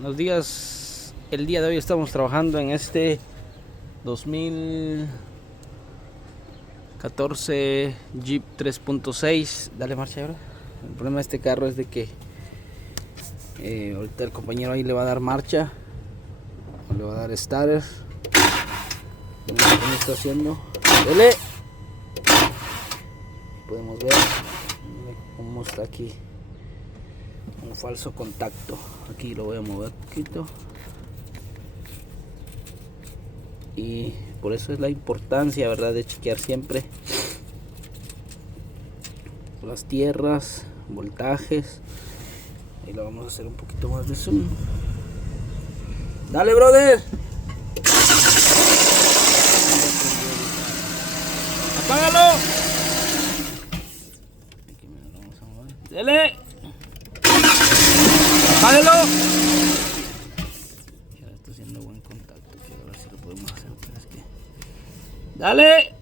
Buenos días. El día de hoy estamos trabajando en este 2014 Jeep 3.6. Dale marcha ahora. El problema de este carro es de que ahorita el compañero ahí le va a dar marcha, o le va a dar starter. ¿Cómo está haciendo? ¡Dele! Podemos ver cómo está aquí un falso contacto. Aquí lo voy a mover un poquito, y por eso es la importancia, ¿verdad?, de chequear siempre las tierras, voltajes. Ahí lo vamos a hacer un poquito más de zoom. Dale, brother, apágalo. Dale, apágalo. Ya está haciendo buen contacto. Quiero ver si lo podemos hacer. Pero es que... Dale.